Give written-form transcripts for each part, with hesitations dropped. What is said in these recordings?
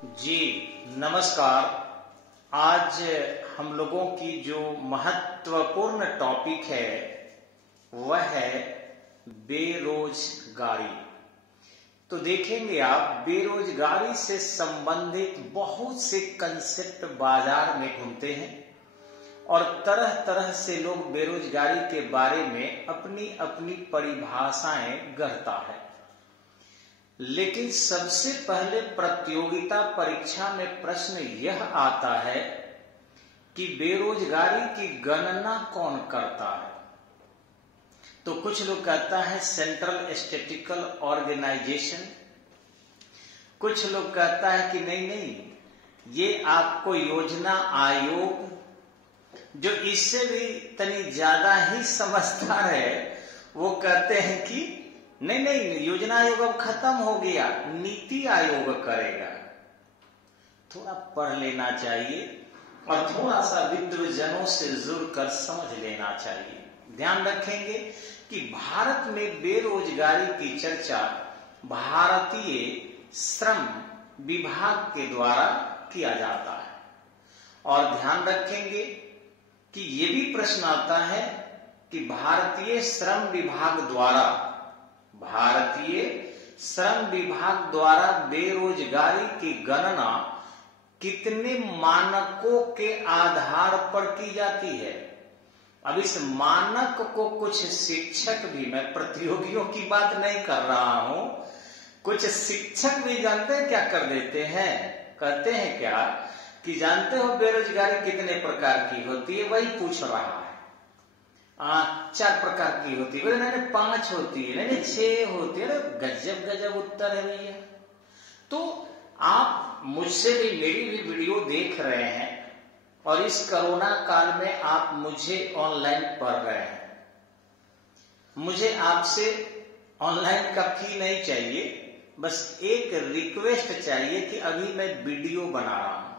जी नमस्कार। आज हम लोगों की जो महत्वपूर्ण टॉपिक है वह है बेरोजगारी। तो देखेंगे आप, बेरोजगारी से संबंधित बहुत से कंसेप्ट बाजार में घूमते हैं और तरह तरह से लोग बेरोजगारी के बारे में अपनी अपनी परिभाषाएं गढ़ता है। लेकिन सबसे पहले प्रतियोगिता परीक्षा में प्रश्न यह आता है कि बेरोजगारी की गणना कौन करता है। तो कुछ लोग कहता है सेंट्रल स्टैटिस्टिकल ऑर्गेनाइजेशन, कुछ लोग कहता है कि नहीं, ये आपको योजना आयोग, जो इससे भी तनी ज्यादा ही समझदार है, वो कहते हैं कि नहीं, योजना आयोग अब खत्म हो गया, नीति आयोग करेगा। थोड़ा पढ़ लेना चाहिए और थोड़ा सा विद्वजनों से जुड़कर समझ लेना चाहिए। ध्यान रखेंगे कि भारत में बेरोजगारी की चर्चा भारतीय श्रम विभाग के द्वारा किया जाता है। और ध्यान रखेंगे कि ये भी प्रश्न आता है कि भारतीय श्रम विभाग द्वारा बेरोजगारी की गणना कितने मानकों के आधार पर की जाती है। अब इस मानक को कुछ शिक्षक भी, मैं प्रतियोगियों की बात नहीं कर रहा हूं, कुछ शिक्षक भी जानते हैं क्या कर देते हैं, कहते हैं क्या कि जानते हो बेरोजगारी कितने प्रकार की होती है, वही पूछ रहा है। 4 प्रकार की होती है, नहीं 5 होती है, नहीं 6 होती है। गजब गजब उत्तर है भैया। तो आप मुझसे भी, मेरी भी वीडियो देख रहे हैं और इस कोरोना काल में आप मुझे ऑनलाइन पढ़ रहे हैं। मुझे आपसे ऑनलाइन का फी नहीं चाहिए, बस एक रिक्वेस्ट चाहिए कि अभी मैं वीडियो बना रहा हूं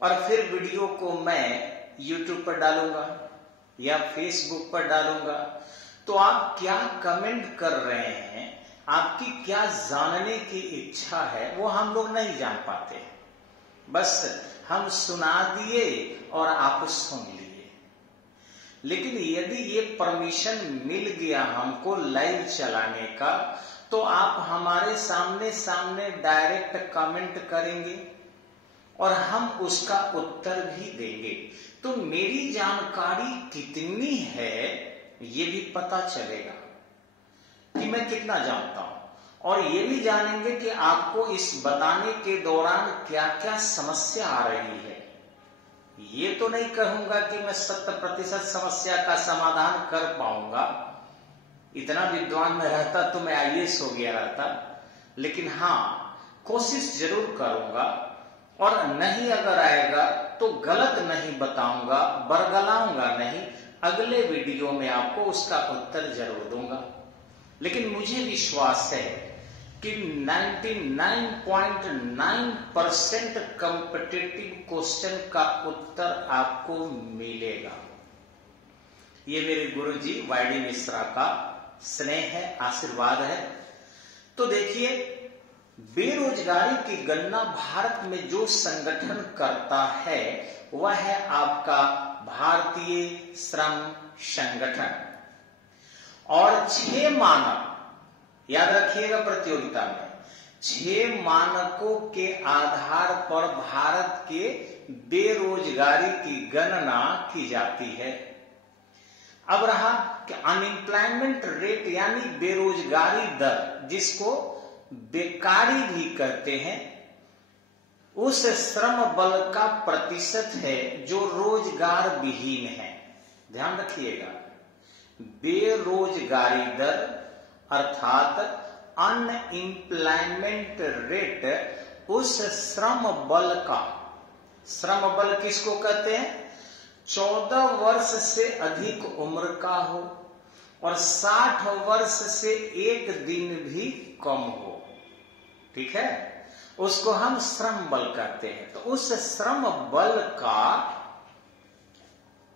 और फिर वीडियो को मैं यूट्यूब पर डालूंगा या फेसबुक पर डालूंगा। तो आप क्या कमेंट कर रहे हैं, आपकी क्या जानने की इच्छा है, वो हम लोग नहीं जान पाते। बस हम सुना दिए और आप सुन लिए। लेकिन यदि ये परमिशन मिल गया हमको लाइव चलाने का, तो आप हमारे सामने डायरेक्ट कमेंट करेंगे और हम उसका उत्तर भी देंगे। तो मेरी जानकारी कितनी है ये भी पता चलेगा कि मैं कितना जानता हूं, और ये भी जानेंगे कि आपको इस बताने के दौरान क्या क्या समस्या आ रही है। ये तो नहीं कहूंगा कि मैं 100% समस्या का समाधान कर पाऊंगा, इतना विद्वान में रहता तो मैं IAS हो गया रहता। लेकिन हाँ, कोशिश जरूर करूंगा, और नहीं अगर आएगा तो गलत नहीं बताऊंगा, बरगलाऊंगा नहीं, अगले वीडियो में आपको उसका उत्तर जरूर दूंगा। लेकिन मुझे विश्वास है कि 99.9% कॉम्पिटिटिव क्वेश्चन का उत्तर आपको मिलेगा। ये मेरे गुरुजी YD मिश्रा का स्नेह है, आशीर्वाद है। तो देखिए, बेरोजगारी की गणना भारत में जो संगठन करता है वह है आपका भारतीय श्रम संगठन। और 6 मानक याद रखिएगा, प्रतियोगिता में 6 मानकों के आधार पर भारत के बेरोजगारी की गणना की जाती है। अब रहा कि अनएम्प्लॉयमेंट रेट यानी बेरोजगारी दर, जिसको बेकारी भी कहते हैं, उस श्रम बल का प्रतिशत है जो रोजगार विहीन है। ध्यान रखिएगा, बेरोजगारी दर अर्थात अनएम्प्लॉयमेंट रेट उस श्रम बल का, श्रम बल किसको कहते हैं, 14 वर्ष से अधिक उम्र का हो और 60 वर्ष से एक दिन भी कम हो, ठीक है, उसको हम श्रम बल कहते हैं। तो उस श्रम बल का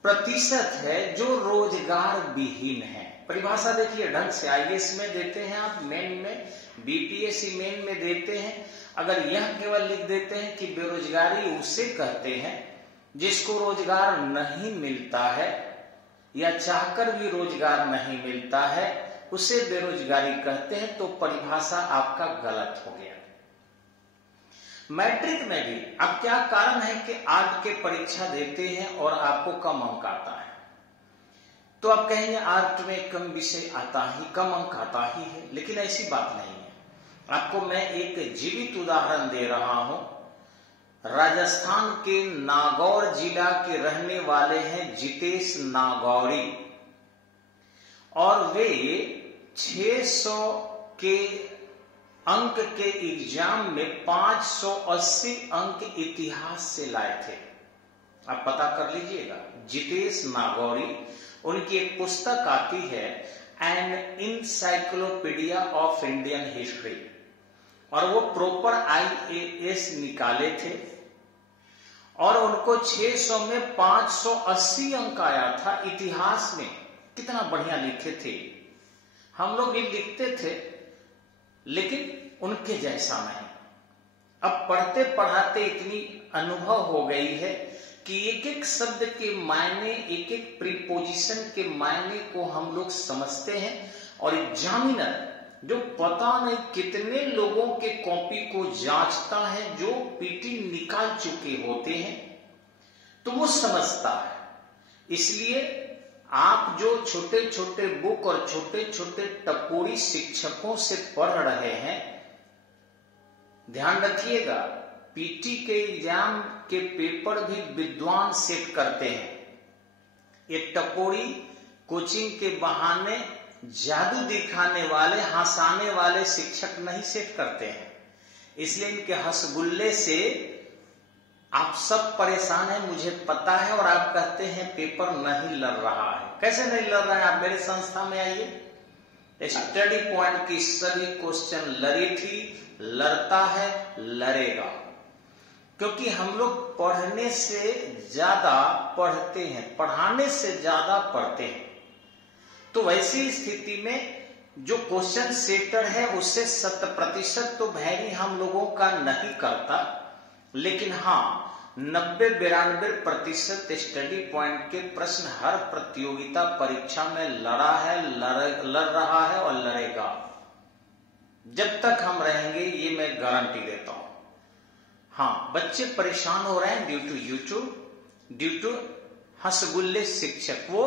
प्रतिशत है जो रोजगार विहीन है। परिभाषा देखिए ढंग से, आईएएस में देते हैं आप, मेन में, बीपीएससी मेन में देते हैं। अगर यह केवल लिख देते हैं कि बेरोजगारी उसे कहते हैं जिसको रोजगार नहीं मिलता है या चाहकर भी रोजगार नहीं मिलता है, उसे बेरोजगारी कहते हैं, तो परिभाषा आपका गलत हो गया। मैट्रिक में भी अब क्या कारण है कि आर्ट के परीक्षा देते हैं और आपको कम अंक आता है, तो आप कहेंगे आर्ट में कम विषय आता ही, कम अंक आता ही है, लेकिन ऐसी बात नहीं है। आपको मैं एक जीवित उदाहरण दे रहा हूं। राजस्थान के नागौर जिला के रहने वाले हैं जितेश नागौरी, और वे 600 के अंक के एग्जाम में 580 अंक इतिहास से लाए थे। आप पता कर लीजिएगा, जितेश नागौरी, उनकी एक पुस्तक आती है an encyclopedia of Indian history, और वो प्रॉपर आईएएस निकाले थे और उनको 600 में 580 अंक आया था इतिहास में। कितना बढ़िया लिखे थे। हम लोग भी लिखते थे लेकिन उनके जैसा नहीं। अब पढ़ते पढ़ाते इतनी अनुभव हो गई है कि एक एक शब्द के मायने, एक एक प्रीपोजिशन के मायने को हम लोग समझते हैं, और एग्जामिनर जो पता नहीं कितने लोगों के कॉपी को जांचता है, जो पीटी निकाल चुके होते हैं, तो वो समझता है। इसलिए आप जो छोटे छोटे बुक और छोटे छोटे टपोरी शिक्षकों से पढ़ रहे हैं, ध्यान रखिएगा, पीटी के एग्जाम के पेपर भी विद्वान सेट करते हैं। ये टपोरी कोचिंग के बहाने जादू दिखाने वाले, हंसाने वाले शिक्षक नहीं सेट करते हैं। इसलिए इनके हंसगुल्ले से आप सब परेशान हैं, मुझे पता है, और आप कहते हैं पेपर नहीं लड़ रहा है। कैसे नहीं लड़ रहा है? आप मेरे संस्था में आइए, स्टडी पॉइंट की सभी क्वेश्चन लड़ी थी, लड़ता है, लड़ेगा, क्योंकि हम लोग पढ़ने से ज्यादा पढ़ते हैं, पढ़ाने से ज्यादा पढ़ते हैं। तो वैसी स्थिति में जो क्वेश्चन सेटर है उससे 100% तो भैरी हम लोगों का नहीं करता, लेकिन हाँ 90-92% स्टडी पॉइंट के प्रश्न हर प्रतियोगिता परीक्षा में लड़ा है, लड़ रहा है और लड़ेगा जब तक हम रहेंगे, ये मैं गारंटी देता हूं। हाँ, बच्चे परेशान हो रहे हैं ड्यू टू हंसगुल्ले शिक्षक, वो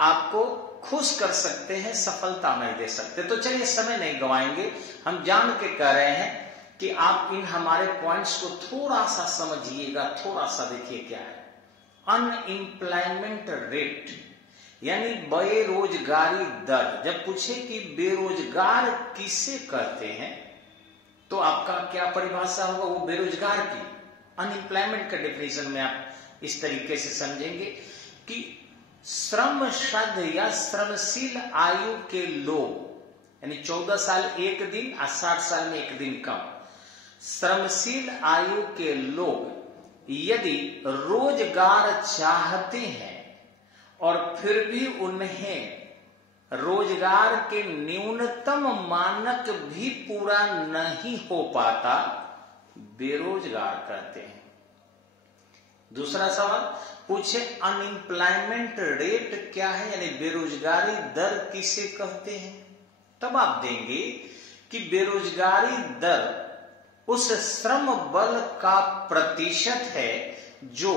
आपको खुश कर सकते हैं, सफलता नहीं दे सकते। तो चलिए समय नहीं गवाएंगे, हम जान के कह रहे हैं कि आप इन हमारे पॉइंट्स को थोड़ा सा समझिएगा, थोड़ा सा देखिए क्या है। अनएम्प्लॉयमेंट रेट यानी बेरोजगारी दर। जब पूछे कि बेरोजगार किसे कहते हैं, तो आपका क्या परिभाषा होगा? वो बेरोजगार की। अनएम्प्लॉयमेंट का डेफिनेशन में आप इस तरीके से समझेंगे कि श्रमसाध्य या श्रमशील आयु के लोग, यानी 14 साल 1 दिन और 60 साल में 1 दिन कम, श्रमशील आयु के लोग यदि रोजगार चाहते हैं और फिर भी उन्हें रोजगार के न्यूनतम मानक भी पूरा नहीं हो पाता, बेरोजगार कहते हैं। दूसरा सवाल पूछे अनएम्प्लॉयमेंट रेट क्या है, यानी बेरोजगारी दर किसे कहते हैं? तब आप देंगे कि बेरोजगारी दर उस श्रम बल का प्रतिशत है जो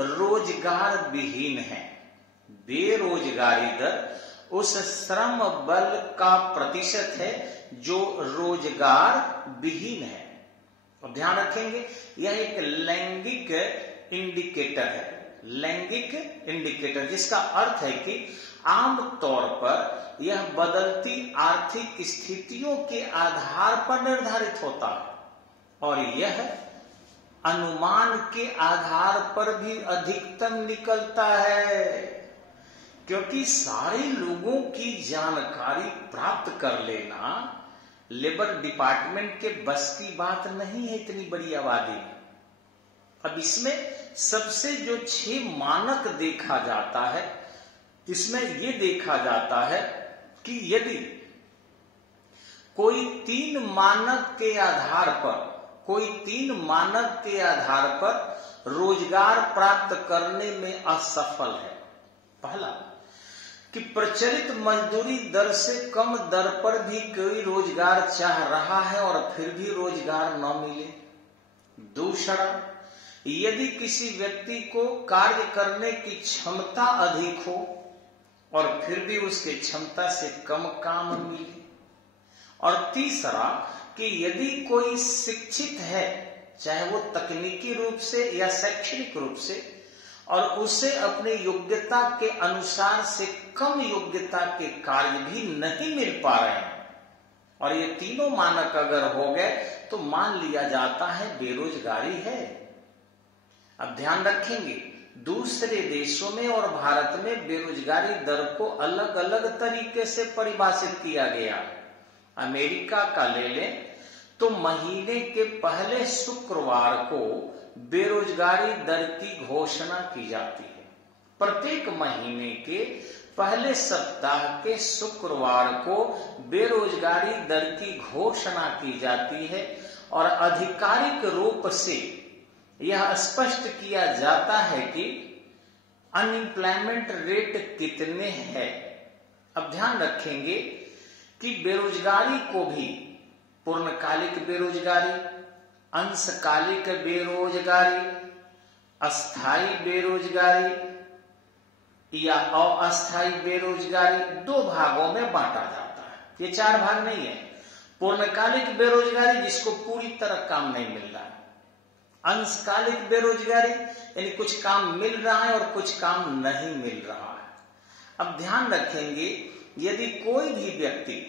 रोजगार विहीन है। बेरोजगारी दर उस श्रम बल का प्रतिशत है जो रोजगार विहीन है। और ध्यान रखेंगे, यह एक लैंगिक इंडिकेटर है, लैंगिक इंडिकेटर, जिसका अर्थ है कि आमतौर पर यह बदलती आर्थिक स्थितियों के आधार पर निर्धारित होता है, और यह अनुमान के आधार पर भी अधिकतम निकलता है, क्योंकि सारे लोगों की जानकारी प्राप्त कर लेना लेबर डिपार्टमेंट के बस की बात नहीं है, इतनी बड़ी आबादी। अब इसमें सबसे जो 6 मानक देखा जाता है, इसमें यह देखा जाता है कि यदि कोई तीन मानक के आधार पर रोजगार प्राप्त करने में असफल है। पहला, कि प्रचलित मजदूरी दर से कम दर पर भी कोई रोजगार चाह रहा है और फिर भी रोजगार न मिले। दूसरा, यदि किसी व्यक्ति को कार्य करने की क्षमता अधिक हो और फिर भी उसकी क्षमता से कम काम मिले। और तीसरा, कि यदि कोई शिक्षित है, चाहे वो तकनीकी रूप से या शैक्षणिक रूप से, और उसे अपने योग्यता के अनुसार से कम योग्यता के कार्य भी नहीं मिल पा रहे हैं, और ये तीनों मानक अगर हो गए तो मान लिया जाता है बेरोजगारी है। अब ध्यान रखेंगे, दूसरे देशों में और भारत में बेरोजगारी दर को अलग अलग तरीके से परिभाषित किया गया। अमेरिका का ले लें तो महीने के पहले शुक्रवार को बेरोजगारी दर की घोषणा की जाती है। प्रत्येक महीने के पहले सप्ताह के शुक्रवार को बेरोजगारी दर की घोषणा की जाती है और आधिकारिक रूप से यह स्पष्ट किया जाता है कि अनएम्प्लॉयमेंट रेट कितने हैं। अब ध्यान रखेंगे कि बेरोजगारी को भी पूर्णकालिक बेरोजगारी, अंशकालिक बेरोजगारी, अस्थायी बेरोजगारी या अस्थायी बेरोजगारी दो भागों में बांटा जाता है। ये चार भाग नहीं है। पूर्णकालिक बेरोजगारी जिसको पूरी तरह काम नहीं मिल रहा है, अंशकालिक बेरोजगारी यानी कुछ काम मिल रहा है और कुछ काम नहीं मिल रहा है। अब ध्यान रखेंगे, यदि कोई भी व्यक्ति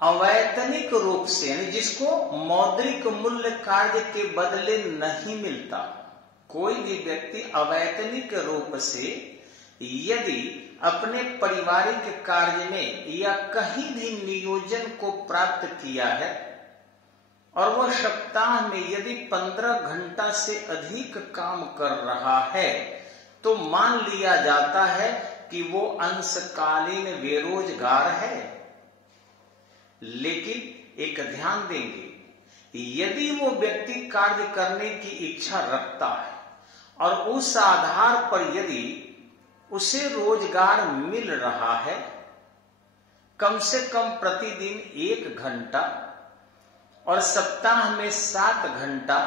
अवैतनिक रूप से यानी जिसको मौद्रिक मूल्य कार्य के बदले नहीं मिलता, कोई भी व्यक्ति अवैतनिक रूप से यदि अपने पारिवारिक कार्य में या कहीं भी नियोजन को प्राप्त किया है और वह सप्ताह में यदि 15 घंटा से अधिक काम कर रहा है तो मान लिया जाता है कि वो अंशकालीन बेरोजगार है। लेकिन एक ध्यान देंगे, यदि वो व्यक्ति कार्य करने की इच्छा रखता है और उस आधार पर यदि उसे रोजगार मिल रहा है कम से कम प्रतिदिन 1 घंटा और सप्ताह में 7 घंटा,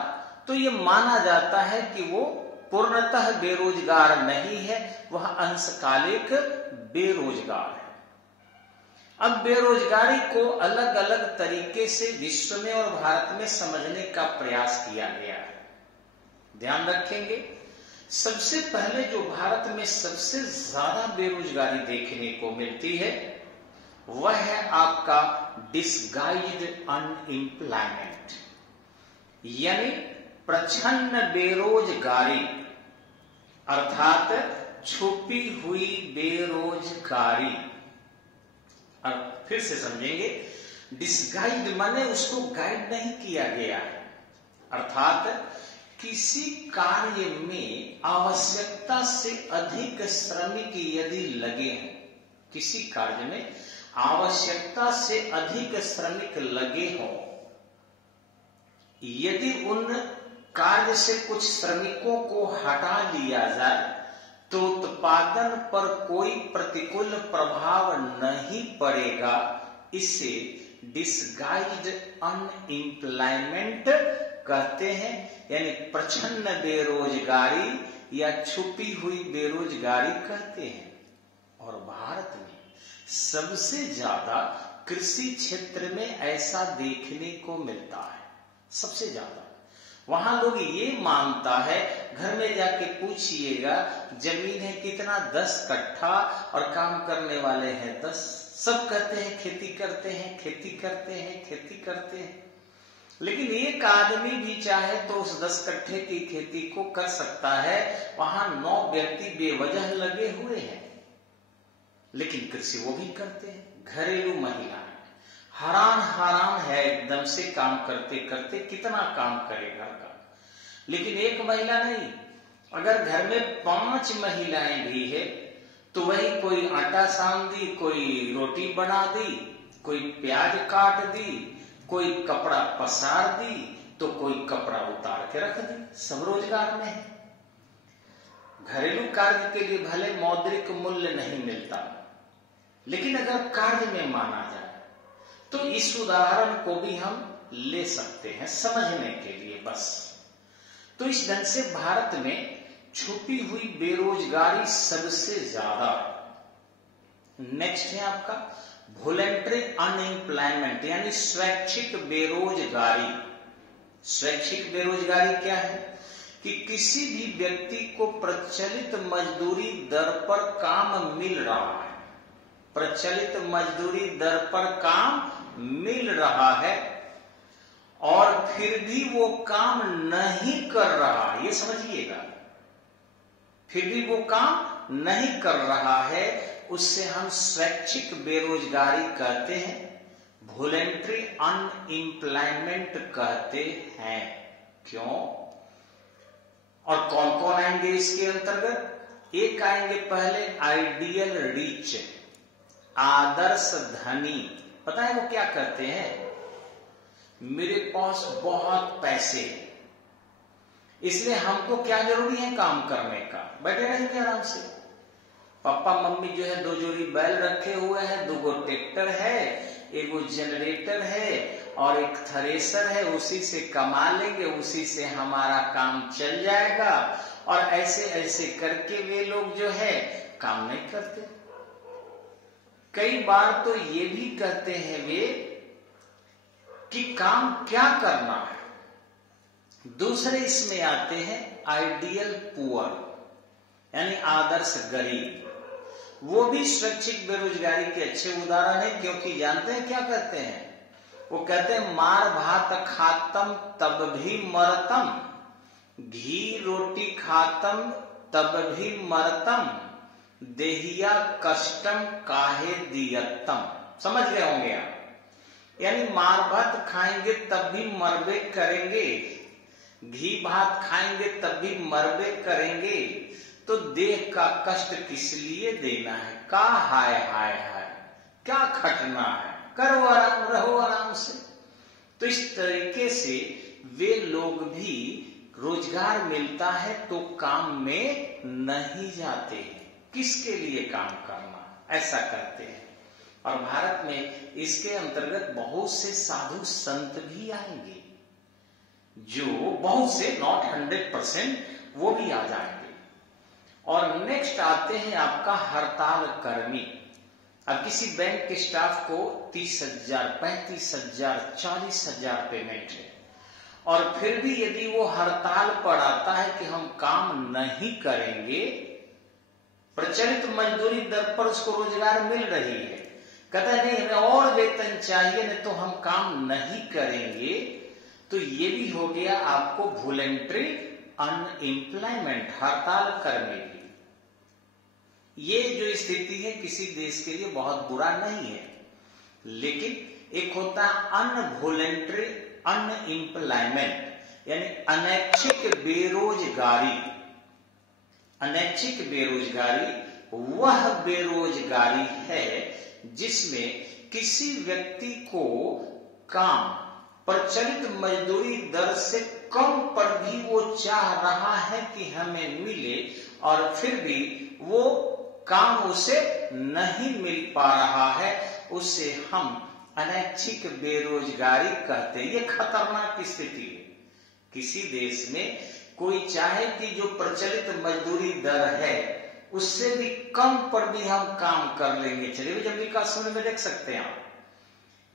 तो ये माना जाता है कि वो पूर्णतः बेरोजगार नहीं है, वह अंशकालिक बेरोजगार है। अब बेरोजगारी को अलग अलग तरीके से विश्व में और भारत में समझने का प्रयास किया गया है। ध्यान रखेंगे, सबसे पहले जो भारत में सबसे ज्यादा बेरोजगारी देखने को मिलती है वह है आपका डिसगाइज्ड अनएम्प्लॉयमेंट, यानी प्रच्छन्न बेरोजगारी अर्थात छुपी हुई बेरोजगारी। और फिर से समझेंगे, डिसगाइज्ड माने उसको गाइड नहीं किया गया है, अर्थात किसी कार्य में आवश्यकता से अधिक श्रमिक यदि लगे हैं, किसी कार्य में आवश्यकता से अधिक श्रमिक लगे हों, यदि उन कार्य से कुछ श्रमिकों को हटा लिया जाए तो उत्पादन पर कोई प्रतिकूल प्रभाव नहीं पड़ेगा। इसे डिसगाइज्ड अनएम्प्लॉयमेंट कहते हैं, यानी प्रच्छन्न बेरोजगारी या छुपी हुई बेरोजगारी कहते हैं। और भारत में सबसे ज्यादा कृषि क्षेत्र में ऐसा देखने को मिलता है, सबसे ज्यादा। वहां लोग ये मानता है, घर में जाके पूछिएगा जमीन है कितना, 10 कट्ठा और काम करने वाले हैं 10, सब कहते हैं खेती करते हैं, खेती करते हैं, खेती करते हैं। लेकिन एक आदमी भी चाहे तो उस 10 कट्ठे की खेती को कर सकता है, वहां 9 व्यक्ति बेवजह लगे हुए हैं, लेकिन कृषि वो भी करते हैं। घरेलू महिलाएं हरान है एकदम से, काम करते करते कितना काम करे घर का। लेकिन एक महिला नहीं, अगर घर में 5 महिलाएं भी है तो वही कोई आटा सान दी, कोई रोटी बना दी, कोई प्याज काट दी, कोई कपड़ा पसार दी, तो कोई कपड़ा उतार के रख दी। सब रोजगार में है। घरेलू कार्य के लिए भले मौद्रिक मूल्य नहीं मिलता, लेकिन अगर कार्य में माना जाए तो इस उदाहरण को भी हम ले सकते हैं समझने के लिए बस। तो इस ढंग से भारत में छुपी हुई बेरोजगारी सबसे ज्यादा। नेक्स्ट है आपका वॉलंटरी अनएम्प्लॉयमेंट, यानी स्वैच्छिक बेरोजगारी। स्वैच्छिक बेरोजगारी क्या है कि किसी भी व्यक्ति को प्रचलित मजदूरी दर पर काम मिल रहा है, प्रचलित मजदूरी दर पर काम मिल रहा है और फिर भी वो काम नहीं कर रहा, ये समझिएगा, फिर भी वो काम नहीं कर रहा है, उससे हम स्वैच्छिक बेरोजगारी कहते हैं, वॉलंटरी अनएम्प्लॉयमेंट कहते हैं। क्यों और कौन कौन आएंगे इसके अंतर्गत? एक आएंगे पहले आइडियल रिच, आदर्श धनी। पता है वो क्या करते हैं? मेरे पास बहुत पैसे, इसलिए हमको क्या जरूरी है काम करने का, बैठे रहेंगे आराम से। पापा मम्मी जो है 2 जोड़ी बैल रखे हुए हैं, 2 ट्रैक्टर है, 1 जनरेटर है और 1 थ्रेसर है, उसी से कमा लेंगे, उसी से हमारा काम चल जाएगा। और ऐसे ऐसे करके वे लोग जो है काम नहीं करते। कई बार तो ये भी कहते हैं वे कि काम क्या करना है। दूसरे इसमें आते हैं आइडियल पुअर, यानी आदर्श गरीब। वो भी स्वैच्छिक बेरोजगारी के अच्छे उदाहरण है, क्योंकि जानते हैं क्या कहते हैं? वो कहते हैं मार भात खातम तब भी मरतम, घी रोटी खातम तब भी मरतम, देहिया कष्टम काहे दियत्तम। समझ गए होंगे आप? यानी मार भात खाएंगे तब भी मरबे करेंगे, घी भात खाएंगे तब भी मरबे करेंगे, तो देह का कष्ट किस लिए देना है? का हाय हाय हाय, क्या खटना है, करो आराम, रहो आराम से। तो इस तरीके से वे लोग भी रोजगार मिलता है तो काम में नहीं जाते हैं। किसके लिए काम करना, ऐसा करते हैं। और भारत में इसके अंतर्गत बहुत से साधु संत भी आएंगे, जो बहुत से, नॉट 100%, वो भी आ जाएंगे। और नेक्स्ट आते हैं आपका हड़ताल कर्मी। अब किसी बैंक के स्टाफ को 30,000, 35,000, 40,000 पेमेंट है, और फिर भी यदि वो हड़ताल पर आता है कि हम काम नहीं करेंगे, प्रचलित मजदूरी दर पर उसको रोजगार मिल रही है, कहता है नहीं हमें और वेतन चाहिए, नहीं तो हम काम नहीं करेंगे, तो ये भी हो गया आपको वॉलंटरी अनएम्प्लॉयमेंट, हड़ताल कर्मी की। ये जो स्थिति है किसी देश के लिए बहुत बुरा नहीं है, लेकिन एक होता है अनवॉलंटरी अनएम्प्लॉयमेंट, यानी अनैच्छिक बेरोजगारी। अनैच्छिक बेरोजगारी वह बेरोजगारी है जिसमें किसी व्यक्ति को काम प्रचलित मजदूरी दर से कम पर भी वो चाह रहा है कि हमें मिले, और फिर भी वो काम उसे नहीं मिल पा रहा है, उसे हम अनैच्छिक बेरोजगारी कहते हैं। ये खतरनाक स्थिति है। किसी देश में कोई चाहे कि जो प्रचलित मजदूरी दर है उससे भी कम पर भी हम काम कर लेंगे। चलिए जम्मू कश्मीर में देख सकते हैं आप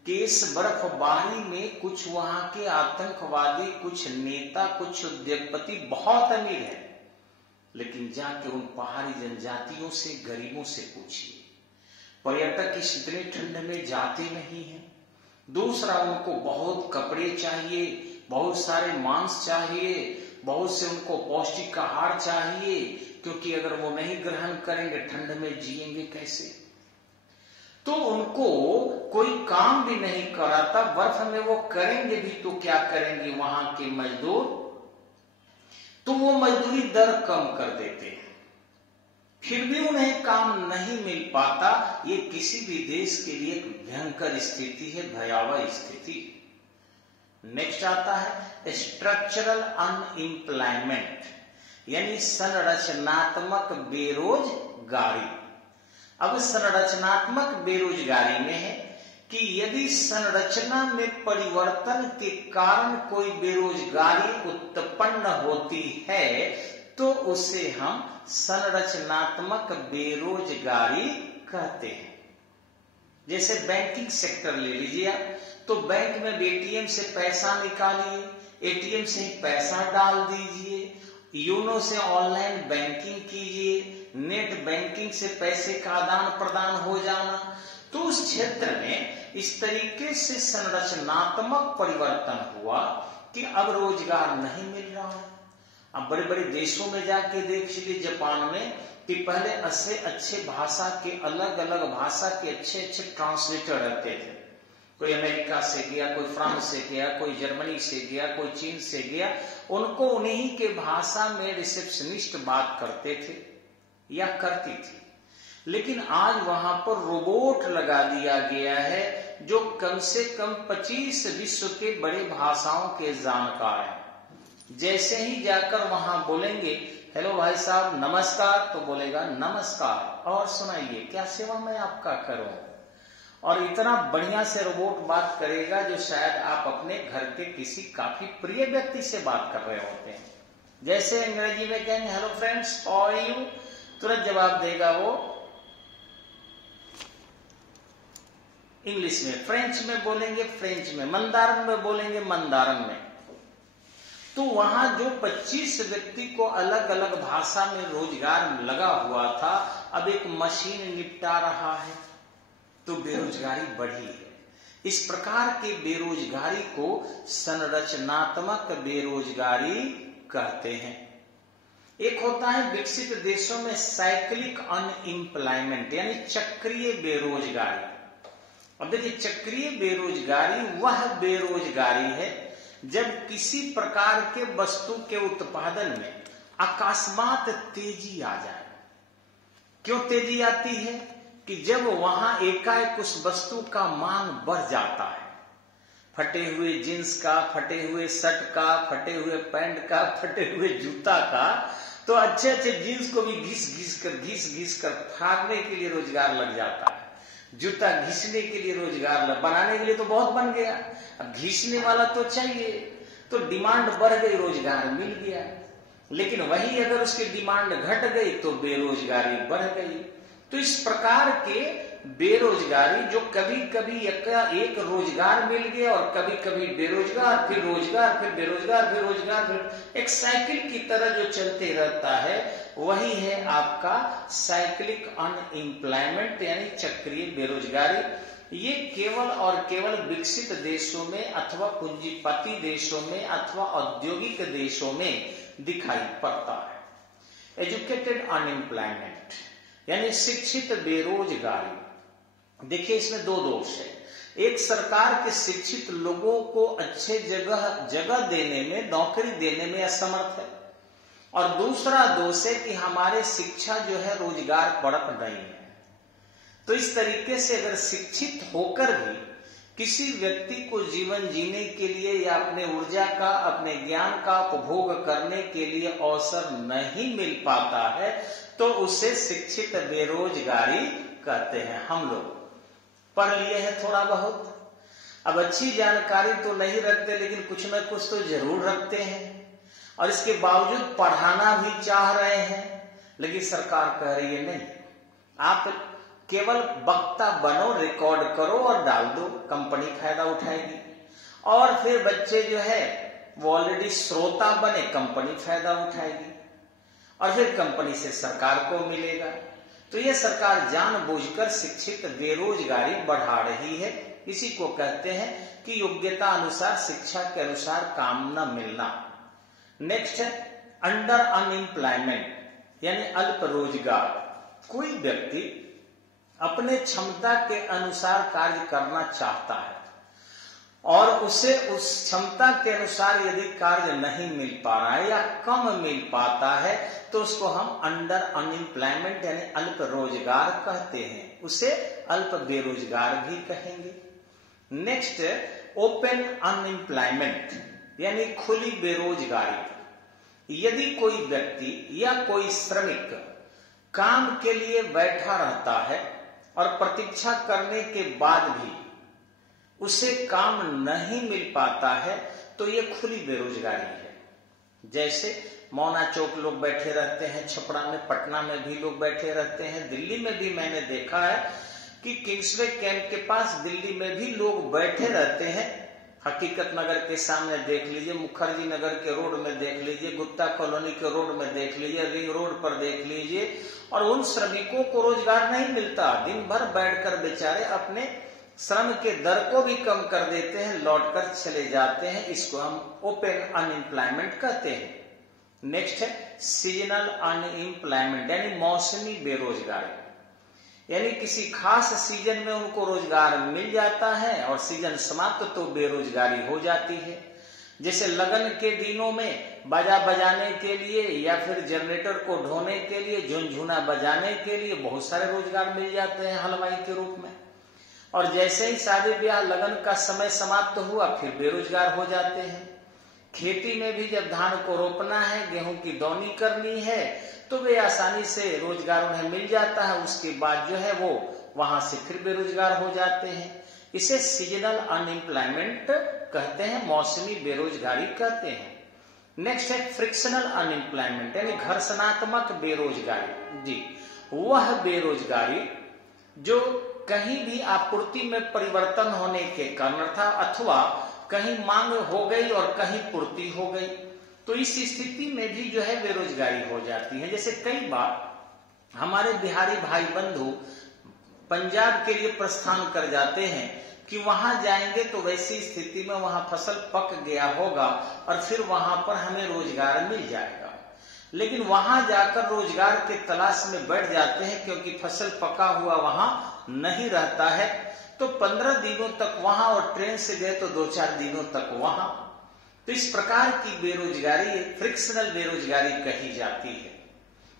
कि इस बर्फबारी में कुछ वहां के आतंकवादी, कुछ नेता, कुछ उद्योगपति बहुत अमीर है, लेकिन जाके उन पहाड़ी जनजातियों से, गरीबों से पूछिए, पर्यटक इस इतने ठंड में जाते नहीं हैं। दूसरा, उनको बहुत कपड़े चाहिए, बहुत सारे मांस चाहिए, बहुत से उनको पौष्टिक आहार चाहिए, क्योंकि अगर वो नहीं ग्रहण करेंगे ठंड में जिएंगे कैसे। तो उनको कोई काम भी नहीं कराता, बर्फ में वो करेंगे भी तो क्या करेंगे वहां के मजदूर, तो वो मजदूरी दर कम कर देते हैं। फिर भी उन्हें काम नहीं मिल पाता, ये किसी भी देश के लिए एक भयंकर स्थिति है, भयावह स्थिति। नेक्स्ट आता है स्ट्रक्चरल अनएम्प्लॉयमेंट, यानी संरचनात्मक बेरोजगारी। अब संरचनात्मक बेरोजगारी में है कि यदि संरचना में परिवर्तन के कारण कोई बेरोजगारी उत्पन्न होती है तो उसे हम संरचनात्मक बेरोजगारी कहते हैं। जैसे बैंकिंग सेक्टर ले लीजिए आप, तो बैंक में एटीएम से पैसा निकालिए, एटीएम से ही पैसा डाल दीजिए, यूनो से ऑनलाइन बैंकिंग कीजिए, नेट बैंकिंग से पैसे का आदान प्रदान हो जाना। तो उस क्षेत्र में इस तरीके से संरचनात्मक परिवर्तन हुआ कि अब रोजगार नहीं मिल रहा है। अब बड़े बड़े देशों में जाके देख लीजिए, जापान में, कि पहले अच्छे भाषा के अलग अलग भाषा के अच्छे ट्रांसलेटर रहते थे। कोई अमेरिका से गया, कोई फ्रांस से गया, कोई जर्मनी से गया, कोई चीन से गया, उनको उन्हीं के भाषा में रिसेप्शनिस्ट बात करते थे या करती थी। लेकिन आज वहां पर रोबोट लगा दिया गया है जो कम से कम 25 विश्व के बड़े भाषाओं के जानकार हैं। जैसे ही जाकर वहां बोलेंगे हेलो भाई साहब नमस्कार, तो बोलेगा नमस्कार, और सुनाइए क्या सेवा मैं आपका करूं। और इतना बढ़िया से रोबोट बात करेगा जो शायद आप अपने घर के किसी काफी प्रिय व्यक्ति से बात कर रहे होते हैं। जैसे अंग्रेजी में कहेंगे hello friends how are you, तुरंत जवाब देगा वो इंग्लिश में, फ्रेंच में बोलेंगे फ्रेंच में, मंदारन में बोलेंगे मंदारन में। तो वहां जो 25 व्यक्ति को अलग अलग भाषा में रोजगार लगा हुआ था, अब एक मशीन निपटा रहा है, तो बेरोजगारी बढ़ी है। इस प्रकार के बेरोजगारी को संरचनात्मक बेरोजगारी कहते हैं। एक होता है विकसित देशों में साइक्लिक अनएम्प्लॉयमेंट, यानी चक्रीय बेरोजगारी। अब देखिए, चक्रीय बेरोजगारी वह बेरोजगारी है जब किसी प्रकार के वस्तु के उत्पादन में अकस्मात तेजी आ जाए। क्यों तेजी आती है? कि जब वहां एकाएक उस वस्तु का मांग बढ़ जाता है, फटे हुए जींस का, फटे हुए शर्ट का, फटे हुए पैंट का, फटे हुए जूता का, तो अच्छे जींस को भी घिस कर फाड़ने के लिए रोजगार लग जाता है। जूता घिसने के लिए रोजगार, बनाने के लिए तो बहुत बन गया, अब घिसने वाला तो चाहिए, तो डिमांड बढ़ गई, रोजगार मिल गया। लेकिन वही अगर उसकी डिमांड घट गई तो बेरोजगारी बढ़ गई। तो इस प्रकार के बेरोजगारी जो कभी कभी एक रोजगार मिल गया और कभी कभी बेरोजगार, फिर रोजगार, फिर बेरोजगार, फिर रोजगार, फिर एक साइकिल की तरह जो चलते रहता है, वही है आपका साइक्लिक अनएम्प्लॉयमेंट, यानी चक्रीय बेरोजगारी। ये केवल और केवल विकसित देशों में अथवा पूंजीपति देशों में अथवा औद्योगिक देशों में दिखाई पड़ता है। एजुकेटेड अनएम्प्लॉयमेंट यानी शिक्षित बेरोजगारी। देखिए, इसमें दो दोष है। एक, सरकार के शिक्षित लोगों को अच्छे जगह देने में, नौकरी देने में असमर्थ है, और दूसरा दोष है कि हमारे शिक्षा जो है रोजगार परक नहीं है। तो इस तरीके से अगर शिक्षित होकर भी किसी व्यक्ति को जीवन जीने के लिए या अपने ऊर्जा का, अपने ज्ञान का उपभोग करने के लिए अवसर नहीं मिल पाता है, तो उसे शिक्षित बेरोजगारी कहते हैं। हम लोग पढ़ लिए हैं थोड़ा बहुत, अब अच्छी जानकारी तो नहीं रखते, लेकिन कुछ न कुछ तो जरूर रखते हैं, और इसके बावजूद पढ़ाना भी चाह रहे हैं, लेकिन सरकार कह रही है नहीं, आप केवल वक्ता बनो, रिकॉर्ड करो और डाल दो, कंपनी फायदा उठाएगी। और फिर बच्चे जो है वो ऑलरेडी श्रोता बने, कंपनी फायदा उठाएगी, और फिर कंपनी से सरकार को मिलेगा। तो ये सरकार जानबूझकर शिक्षित बेरोजगारी बढ़ा रही है। इसी को कहते हैं कि योग्यता अनुसार, शिक्षा के अनुसार काम न मिलना। नेक्स्ट है अंडर अनएम्प्लॉयमेंट यानी अल्प रोजगार। कोई व्यक्ति अपने क्षमता के अनुसार कार्य करना चाहता है, और उसे उस क्षमता के अनुसार यदि कार्य नहीं मिल पा रहा है या कम मिल पाता है तो उसको हम अंडर अनएम्प्लॉयमेंट यानी अल्प रोजगार कहते हैं, उसे अल्प बेरोजगार भी कहेंगे। नेक्स्ट, ओपन अनएम्प्लॉयमेंट यानी खुली बेरोजगारी। यदि कोई व्यक्ति या कोई श्रमिक काम के लिए बैठा रहता है और प्रतीक्षा करने के बाद भी उसे काम नहीं मिल पाता है तो ये खुली बेरोजगारी है। जैसे मौना चौक लोग बैठे रहते हैं, छपरा में, पटना में भी लोग बैठे रहते हैं, दिल्ली में भी मैंने देखा है कि किंग्सवे कैंप के पास दिल्ली में भी लोग बैठे रहते हैं। हकीकत नगर के सामने देख लीजिए, मुखर्जी नगर के रोड में देख लीजिए, गुप्ता कॉलोनी के रोड में देख लीजिए, रिंग रोड पर देख लीजिए, और उन श्रमिकों को रोजगार नहीं मिलता। दिन भर बैठकर बेचारे अपने श्रम के दर को भी कम कर देते हैं, लौटकर चले जाते हैं। इसको हम ओपन अनएम्प्लॉयमेंट कहते हैं। नेक्स्ट है सीजनल अनएम्प्लॉयमेंट यानी मौसमी बेरोजगारी, यानी किसी खास सीजन में उनको रोजगार मिल जाता है और सीजन समाप्त तो बेरोजगारी हो जाती है। जैसे लगन के दिनों में बाजा बजाने के लिए या फिर जनरेटर को ढोने के लिए, झुनझुना बजाने के लिए बहुत सारे रोजगार मिल जाते हैं हलवाई के रूप में। और जैसे ही शादी ब्याह लगन का समय समाप्त हुआ फिर बेरोजगार हो जाते हैं। खेती में भी जब धान को रोपना है, गेहूं की दौनी करनी है तो वे आसानी से रोजगार उन्हें मिल जाता है, उसके बाद जो है वो वहां से फिर बेरोजगार हो जाते हैं। इसे सीजनल अनएम्प्लॉयमेंट कहते हैं, मौसमी बेरोजगारी कहते हैं। नेक्स्ट है फ्रिक्शनल अनएम्प्लॉयमेंट यानी घर्षणात्मक बेरोजगारी। जी, वह बेरोजगारी जो कहीं भी आपूर्ति में परिवर्तन होने के कारण था, अथवा कहीं मांग हो गई और कहीं पूर्ति हो गई, तो इस स्थिति में भी जो है बेरोजगारी हो जाती है। जैसे कई बार हमारे बिहारी भाई बंधु पंजाब के लिए प्रस्थान कर जाते हैं कि वहां जाएंगे तो वैसी स्थिति में वहां फसल पक गया होगा और फिर वहां पर हमें रोजगार मिल जाएगा, लेकिन वहां जाकर रोजगार के तलाश में बैठ जाते हैं क्योंकि फसल पका हुआ वहां नहीं रहता है, तो 15 दिनों तक वहां, और ट्रेन से गए तो 2-4 दिनों तक वहां। तो इस प्रकार की बेरोजगारी फ्रिक्शनल बेरोजगारी कही जाती है।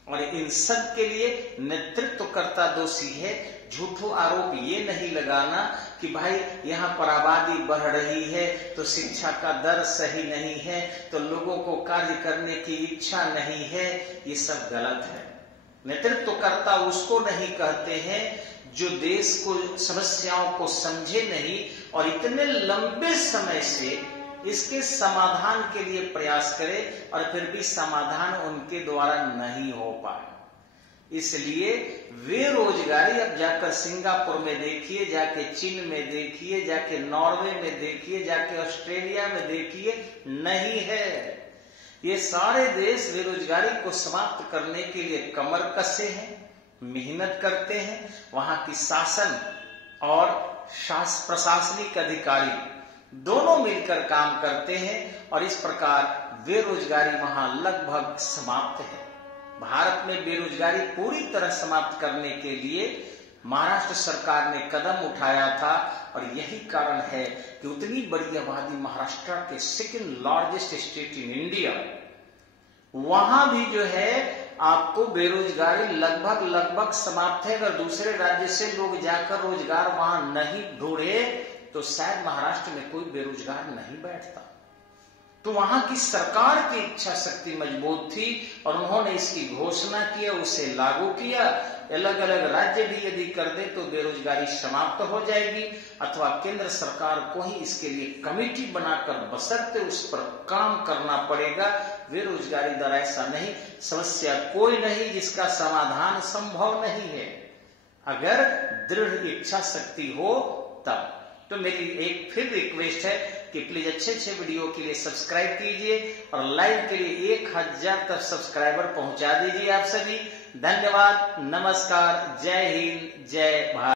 और इन सब के लिए नेतृत्वकर्ता दोषी है। झूठो आरोप ये नहीं लगाना कि भाई यहाँ पर आबादी बढ़ रही है तो शिक्षा का दर सही नहीं है तो लोगों को कार्य करने की इच्छा नहीं है, ये सब गलत है। नेतृत्वकर्ता उसको नहीं कहते हैं जो देश को समस्याओं को समझे नहीं और इतने लंबे समय से इसके समाधान के लिए प्रयास करे और फिर भी समाधान उनके द्वारा नहीं हो पाए। इसलिए वे रोजगारी अब जाकर सिंगापुर में देखिए, जाके चीन में देखिए, जाके नॉर्वे में देखिए, जाके ऑस्ट्रेलिया में देखिए, नहीं है। ये सारे देश बेरोजगारी को समाप्त करने के लिए कमर कसे हैं, मेहनत करते हैं। वहां की शासन और प्रशासनिक अधिकारी दोनों मिलकर काम करते हैं और इस प्रकार बेरोजगारी वहां लगभग समाप्त है। भारत में बेरोजगारी पूरी तरह समाप्त करने के लिए महाराष्ट्र सरकार ने कदम उठाया था और यही कारण है कि उतनी बड़ी आबादी महाराष्ट्र के second largest state in India, वहां भी जो है आपको बेरोजगारी लगभग समाप्त है। अगर दूसरे राज्य से लोग जाकर रोजगार वहां नहीं ढूंढे तो शायद महाराष्ट्र में कोई बेरोजगार नहीं बैठता। तो वहां की सरकार की इच्छा शक्ति मजबूत थी और उन्होंने इसकी घोषणा किया, उसे लागू किया। अलग अलग राज्य भी यदि कर दे तो बेरोजगारी समाप्त हो जाएगी, अथवा केंद्र सरकार को ही इसके लिए कमेटी बनाकर बशर्ते उस पर काम करना पड़ेगा। बेरोजगारी दर ऐसा नहीं, समस्या कोई नहीं जिसका समाधान संभव नहीं है, अगर दृढ़ इच्छा शक्ति हो तब। तो मेरी एक फिर रिक्वेस्ट है कि प्लीज अच्छे वीडियो के लिए सब्सक्राइब कीजिए और लाइव के लिए 1000 तक सब्सक्राइबर पहुंचा दीजिए आप सभी। धन्यवाद, नमस्कार, जय हिंद, जय भारत।